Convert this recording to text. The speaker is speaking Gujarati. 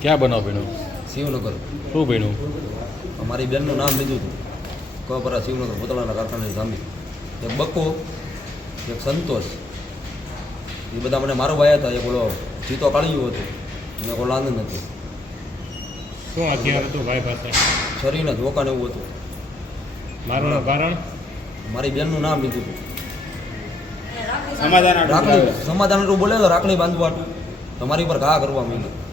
ક્યાં બનાવ ભણ્યું? શિવનગર. શું ભણ્યું? અમારી બેનનું નામ લીધું હતું કપરા શિવનગર પૂતળાના કારખાનાની સામે. એક બકો, એક સંતોષ, એ બધા મને મારો ભાઈ હતા. એક ઓલો જીતો કાળિયું હતું અને એક ઓલો આનંદ હતું. શું હથિયાર હતું ભાઈ પાસે? શરીરને ધોકાને એવું હતું. મારવાનું કારણ? મારી બેનનું નામ લીધું હતું. સમાધાન રાખડી સમાધાન એટલું બોલે તો રાખડી બાંધવા તમારી પર ઘા કરવા માંડ્યું.